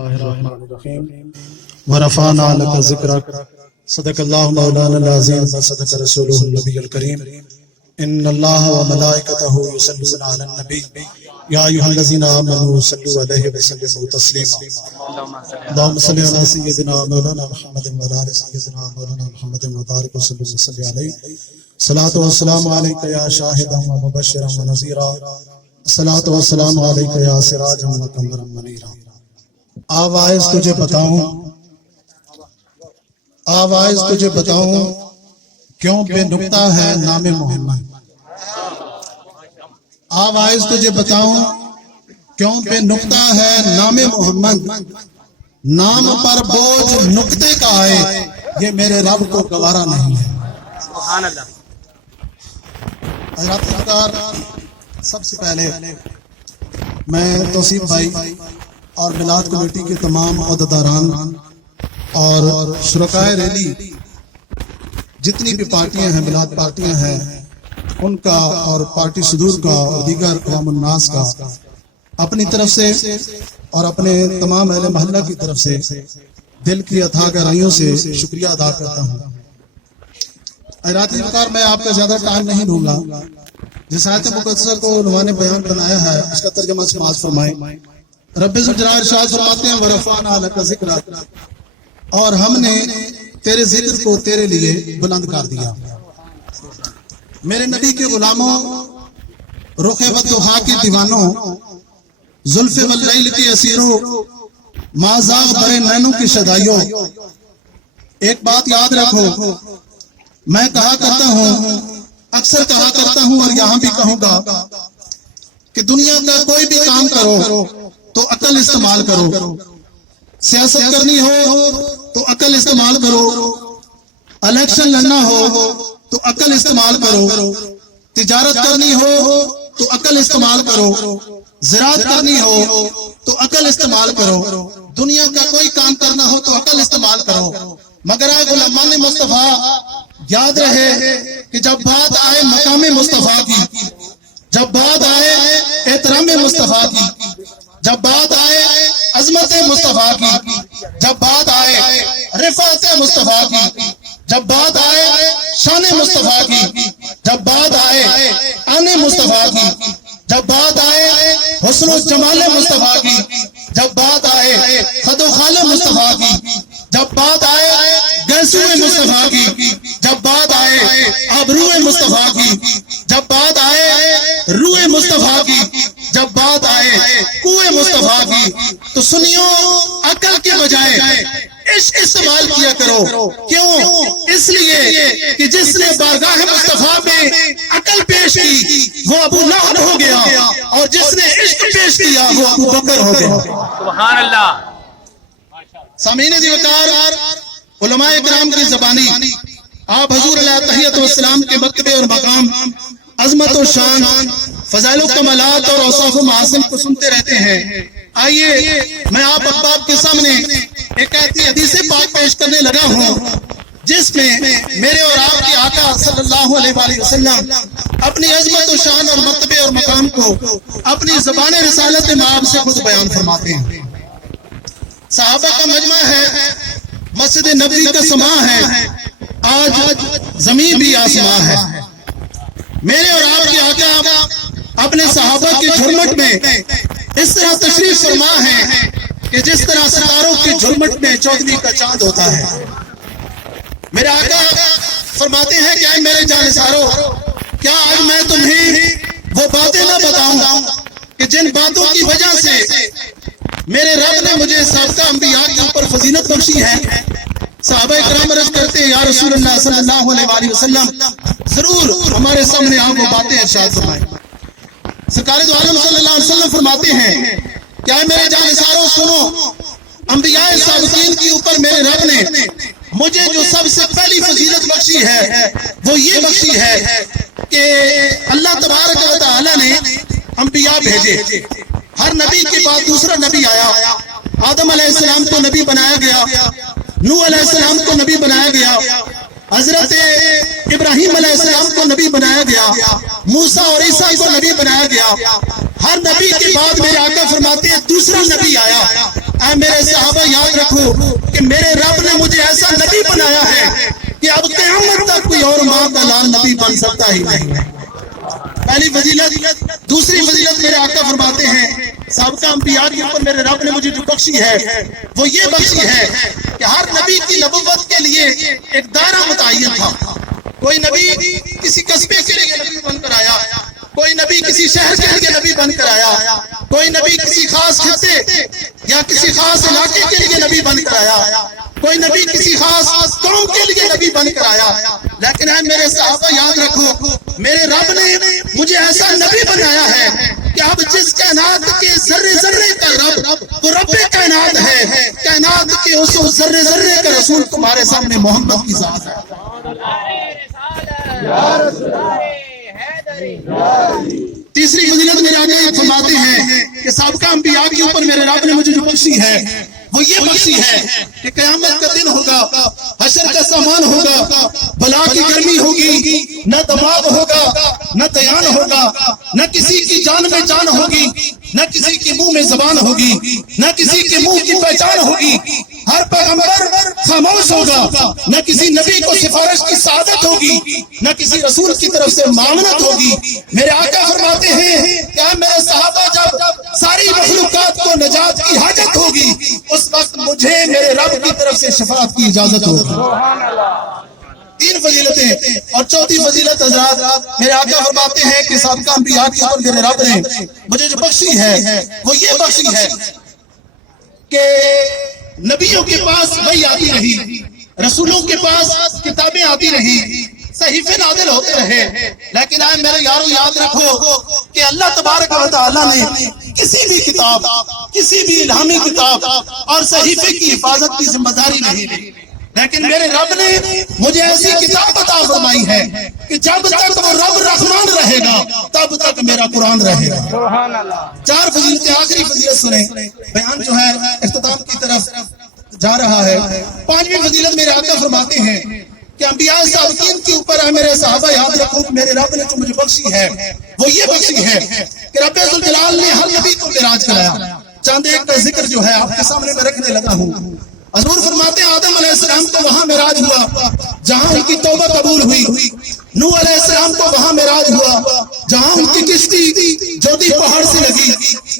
الرحمن الرحیم ورفعنا لك ذکرک صدق اللہ مولانا العظیم وصدق رسولہ النبی الکریم ان اللہ وملائکتہ یصلون علی النبی یا ایھا الذین آمنوا صلوا علیہ وسلموا تسلیما اللہم صل علی سیدنا مولانا محمد وعلی آل سیدنا مولانا محمد وبارک وسلم علیہ الصلاۃ والسلام علیک یا شاہدا ومبشرا ونذیرا الصلاۃ والسلام علیک یا سراجا وقمرا منیرا۔ آواز تجھے بتاؤں کیوں بے نقطہ ہے نام محمد۔ آواز تجھے بتاؤں کیوں بے نقطہ ہے نام محمد۔ نام پر بوجھ نقطے کا آئے یہ میرے رب کو گوارا نہیں ہے۔ سبحان اللہ۔ حضرات مختار، سب سے پہلے میں توصیف بھائی اور میلاد کمیٹی کے تمام عہدیداران اور شرکائے ریلی جتنی بھی پارٹیاں ہیں، میلاد پارٹیاں ہیں، ان کا اور پارٹی صدور کا اور دیگر عوام الناس کا اپنی طرف سے اور اپنے تمام اہل محلہ کی طرف سے دل کی اتھاہ گہرائیوں سے شکریہ ادا کرتا ہوں۔ حضرات مختار، میں آپ کا زیادہ ٹائم نہیں لوں گا۔ جس آیت مقدسہ کو علماء نے بیان بنایا ہے اس کا ترجمہ سماعت فرمائیں۔ رب ذوالجلال ارشاد فرماتے ہیں وَرَفَعْنَا لَكَ ذِكْرَكَ، اور ہم نے تیرے ذکر کو تیرے لیے بلند کر دیا۔ میرے نبی کے غلاموں، رخ والضحیٰ کے دیوانوں، زلف واللیل کے اسیروں، ما زاغ برے نینوں کی شدائیوں، ایک بات یاد رکھو، میں کہا کرتا ہوں، اکثر کہا کرتا ہوں اور یہاں بھی کہوں گا کہ دنیا کا کوئی بھی کام کرو تو عقل استعمال کرو۔ سیاست کرنی ہو تو عقل استعمال کرو، الیکشن لڑنا ہو تو عقل استعمال کرو، تجارت کرنی ہو تو عقل استعمال کرو، زراعت کرنی ہو تو عقل استعمال کرو، دنیا کا کوئی کام کرنا ہو تو عقل استعمال کرو۔ مگر اے غلامان مصطفیٰ، یاد رہے کہ جب بات آئے مقام مصطفیٰ کی، جب بات آئے احترام مصطفیٰ کی، جب بات آئے عظمت مصطفیٰ کی، جب بات آئے رفعت مصطفیٰ کی، جب بات آئے شان مصطفیٰ کی، جب بات آئے آن مصطفیٰ کی، جب بات آئے حسن و جمال مصطفیٰ کی، جب بات آئے خد و خال مصطفیٰ کی، جب بات آئے گیسو مصطفیٰ کی، جب بات آئے آبرو مصطفیٰ کی، جب بات آئے روح مصطفیٰ کی، جب بات آئے کوئے مصطفیٰ کی، تو سنیو عقل کے بجائے عشق استعمال کیا کرو۔ کیوں؟ اس لیے کہ جس نے بارگاہ مصطفیٰ میں عقل پیش کی وہ ابو لہب ہو گیا، اور جس نے عشق پیش کیا وہ ابو بکر ہو گیا۔ سبحان اللہ۔ سامعین دیوکار، علماء اکرام کی زبانی آپ حضور علیہ تحیت والسلام کے مرتبے اور مقام، عظمت و شان، فضائل و کمالات اور اوصاف و محاسن کو سنتے رہتے ہیں۔ آئیے میں آپ احباب کے سامنے ایک ایسی حدیث پاک پیش کرنے لگا ہوں جس میں میرے اور آپ کے آقا صلی اللہ علیہ وآلہ وسلم اپنی عظمت و شان اور مرتبے اور مقام کو اپنی زبان رسالت مآب سے خود بیان فرماتے ہیں۔ صحابہ کا مجمع ہے، مسجد نبوی کا سماع ہے، آج زمین بھی آسمان ہے۔ میرے اور آپ کے آقا اپنے صحابہ کے جھرمٹ میں اس طرح تشریف فرما ہے کہ جس طرح ستاروں کے جھرمٹ میں چودھویں کا چاند ہوتا ہے۔ میرے آقا فرماتے ہیں کہ اے میرے جانثارو، کیا آج میں تمہیں وہ باتیں نہ بتاؤں کہ جن باتوں کی وجہ سے میرے رب نے مجھے سابقہ انبیاء کے اوپر فضیلت بخشی ہے۔ صحابہ اکرام عرض کرتے ہیں یا رسول اللہ صلی اللہ علیہ وآلہ وسلم، ضرور ہمارے سامنے آپ وہ باتیں ارشاد فرمائیں۔ سرکار دو عالم صلی اللہ علیہ وسلم فرماتے ہیں کیا میرے جانثارو سنو، انبیاء سابقین کے اوپر میرے رب نے مجھے جو سب سے پہلی فضیلت بخشی ہے وہ یہ بخشی ہے کہ اللہ تبارک و تعالی نے انبیاء بھیجے۔ ہر نبی کے بعد دوسرا نبی آیا، آدم علیہ السلام کو نبی بنایا گیا، نوح علیہ السلام کو نبی بنایا گیا، حضرت ابراہیم علیہ السلام کو نبی بنایا گیا، موسیٰ اور عیسیٰ کو نبی بنایا گیا۔ ہر نبی کے بعد میرے آقا فرماتے ہیں دوسرا نبی آیا اے میرے صحابہ یاد رکھو کہ میرے رب نے مجھے ایسا نبی بنایا ہے کہ اب قیامت تک کوئی اور ماں کا لال نبی بن سکتا ہی نہیں۔ پہلی فضیلت۔ دوسری فضیلت میرے آقا فرماتے ہیں سابقہ انبیاء کے اوپر میرے رب نے مجھے جو بخشی ہے وہ یہ بخشی ہے کہ ہر نبی کی نبوت کے لیے ایک دائرہ متعین تھا۔ کوئی نبی کسی قصبے کے لیے نبی بن کر آیا، کوئی نبی کسی شہر کے لیے نبی بن کر آیا، کوئی نبی کسی خاص خطے یا کسی خاص علاقے کے لیے نبی بن کر آیا، کوئی نبی کسی خاص قوم کے لیے نبی بن کر آیا۔ لیکن اے میرے صحابہ یاد رکھو میرے رب نے مجھے ایسا نبی بنایا ہے کہ اب جس کائنات کے ذرے ذرے کا رب وہ رب کائنات ہے، کائنات کے اس ذرے ذرے کا رسول تمہارے سامنے محمد کی ذات ہے۔ تیسری فضیلت میرے آقا یہ فرماتے ہیں کہ سابقہ انبیاء کے اوپر میرے رب نے مجھے جو بخشی ہے وہ یہ بخشی ہے کہ قیامت کا دن ہوگا، حشر کا سامان ہوگا، بلا کی گرمی ہوگی، نہ دماغ ہوگا، نہ تیان ہوگا، نہ کسی کی جان میں جان ہوگی، نہ کسی کے منہ میں زبان ہوگی، نہ کسی کے منہ کی پہچان ہوگی، ہر پیغمبر خاموش ہوگا، نہ کسی نبی کو سفارش کی سعادت ہوگی، نہ کسی رسول کی طرف سے معاملت ہوگی۔ میرے آقا فرماتے ہیں کہ میرے صحابہ جب ساری مخلوقات کو نجات کی حاجت ہوگی اس وقت مجھے میرے رب کی طرف سے شفاعت کی اجازت ہوگی۔ تین فضیلتیں اور چوتھی فضیلت حضرات میرے آقا فرماتے ہیں کہ سابقہ انبیاء کے اوپر میرے رب نے مجھے جو بخشی ہے وہ یہ بخشی ہے کہ نبیوں کے پاس وحی آتی رہی، رسولوں کے پاس کتابیں آتی رہی، صحیفے نازل ہوتے رہے، لیکن آئے میرے یارو یاد رکھو کہ اللہ تبارک و تعالیٰ نے کسی بھی کتاب، کسی بھی الہامی کتاب اور صحیفے کی حفاظت کی ذمہ داری نہیں لی، لیکن میرے رب نے مجھے ایسی کتاب عطا فرمائی ہے کہ جب تک وہ رب رحمان رہے گا تب تک میرا قرآن رہے گا۔ چار فضیلتیں، آخری فضیلت سنیں، بیان جو ہے اختتام کی طرف جا رہا ہے۔ پانچویں فضیلت میرے آقا فرماتے ہیں کہ انبیاء سابقین کے اوپر ہے میرے صحابہ یاد رکھو کہ میرے رب نے جو مجھے بخشی ہے وہ یہ بخشی ہے کہ رب ذوالجلال نے ہر نبی کو معراج کرایا۔ چاند ایک کا ذکر جو ہے آپ کے سامنے میں رکھنے لگا ہوں۔ حضور فرماتے ہیں آدم علیہ السلام کو وہاں معراج ہوا جہاں ان کی توبہ قبول ہوئی، نوح علیہ السلام کو وہاں معراج ہوا جہاں ان کی کشتی جودی پہاڑ سے لگی،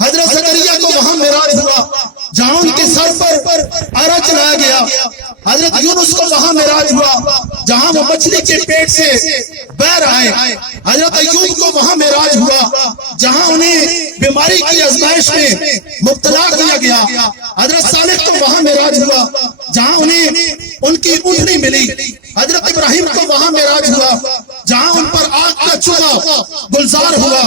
حضرت زکریا کو وہاں معراج ہوا جہاں ان کے سر پر آرا چلایا گیا، حضرت یونس کو وہاں معراج ہوا جہاں وہ مچھلی کے پیٹ سے بہر آئے، حضرت ایوب کو وہاں معراج ہوا جہاں انہیں بیماری کی آزمائش میں مبتلا کیا گیا، حضرت صالح کو وہاں معراج ہوا جہاں انہیں ان کی اونٹنی ملی، حضرت ابراہیم کو وہاں معراج ہوا جہاں ان پر آگ کا چولہا گلزار ہوا،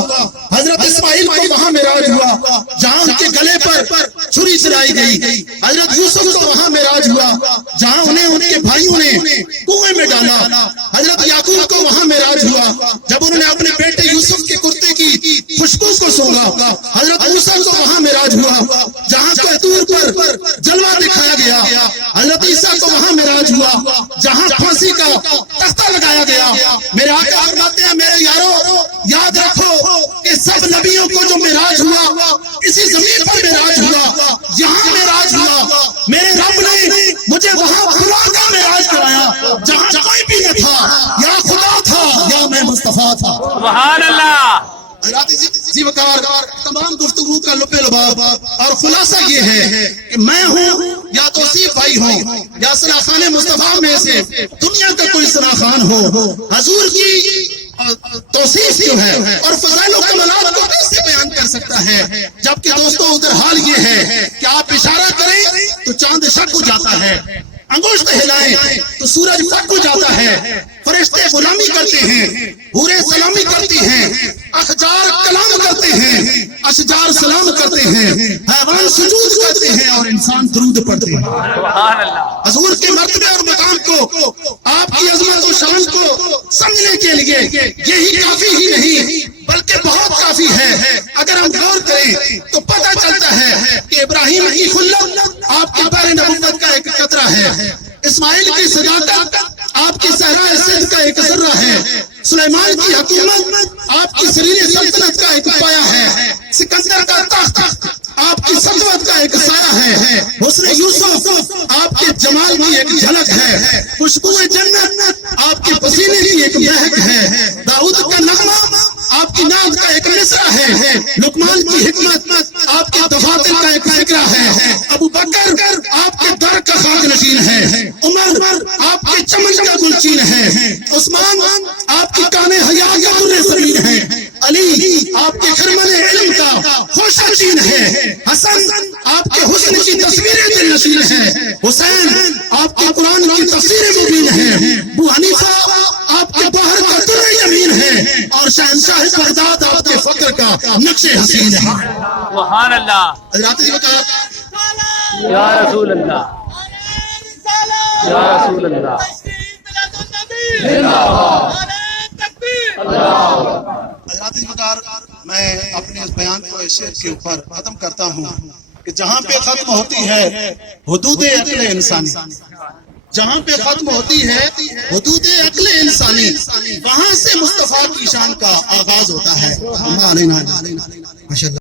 حضرت اسماعیل کو وہاں معراج ہوا جہاں ان کے گلے پر چھری چلائی گئی، حضرت یوسف کو وہاں معراج ہوا جہاں انہیں ان کے بھائیوں نے کنویں میں ڈالا، حضرت یعقوب کو وہاں معراج ہوا جب انہوں نے اپنے بیٹے یوسف کے کرتے کی خوشبو کو سونگا، حضرت موسیٰ کو وہاں معراج ہوا جہاں طور پر جلوہ دکھایا گیا، حضرت عیسیٰ کو وہاں معراج ہوا جہاں پھانسی کا تختہ لگایا گیا۔ میرے آقا فرماتے ہیں میرے یارو یاد رکھو کہ سب نبیوں کو جو معراج ہوا اسی زمین پر معراج ہوا، یہاں معراج ہوا، میرے رب نے مجھے وہاں خدا کا معراج کرایا جہاں کوئی بھی نہ تھا، یا خدا تھا یا میں مصطفیٰ تھا۔ سبحان اللہ۔ تمام گفتگو کا لب لباب اور خلاصہ یہ ہے کہ میں ہوں یا توصیف بھائی ہوں یا سناخان مصطفیٰ میں سے دنیا کا کوئی سناخان ہو، حضور کی توصیف جو ہے اور فضائل و کمالات کو کیسے بیان کر سکتا ہے، جبکہ دوستو ادھر حال یہ ہے کہ آپ اشارہ کریں تو چاند شک ہو جاتا ہے، انگوشت ہلائیں تو سورج پھٹ ہو جاتا ہے، فرشتے غلامی کرتے ہیں، حوریں سلامی کرتی ہیں، احجار کلام کرتے ہیں، اشجار سلام کرتے ہیں، حیوان سجود کرتے ہیں اور انسان درود پڑھتے ہیں۔ سبحان اللہ۔ حضور کے مرتبے اور مقام کو، آپ کی عظمت و شان کو سمجھنے کے لیے یہی کافی ہی نہیں بلکہ بہت کافی ہے۔ اگر ہم غور کریں تو پتہ چلتا ہے کہ ابراہیم کی خلت آپ کے بارے نبوت کا ایک قطرہ ہے، اسماعیل کی صداقت آپ کی صحرائے سندھ کا ایک ذرہ ہے، سلیمان کی حکومت آپ کی زرعی سلطنت کا ایک پایا ہے، سکندر کا تخت آپ کی سلطنت کا ایک سایہ ہے، حسن یوسف آپ کے جمال کی ایک جھلک ہے، خوشبو جنت آپ کے پسینے کی ایک مہک ہے، داؤد کا نغمہ آپ کی ناز کا ایک مصرع ہے، لقمان کی حکمت آپ کے دفاتر کا ایک فکرہ ہے، ابو بکر آپ کے در کا خاک نشین ہے، عمر آپ کے چمن کا گلچین ہے، عثمان آپ کی کان حیا کا در زمین ہے، علی آپ کے خرمن علم کا خوش نشین ہے، حسن آپ کے حسن کی تصویریں دل نشین ہے، حسین آپ کے قرآن کی تفسیر مبین ہے، ابو حنیفہ آپ کے باہر کا در یمین ہے، اور شہنشاہ بغداد آپ کے فقر کا نقش حسین ہے۔ سبحان اللہ حضرات نے کہا یا رسول اللہ یا رسول اللہ حضرات مقدار میں اپنے اس بیان کو اس شعر کے اوپر ختم کرتا ہوں کہ جہاں پہ ختم ہوتی ہے حدود عقل انسانی، جہاں پہ ختم ہوتی ہے حدود عقل انسانی، وہاں سے مصطفیٰ کی شان کا آغاز ہوتا ہے۔ ماشاء اللہ۔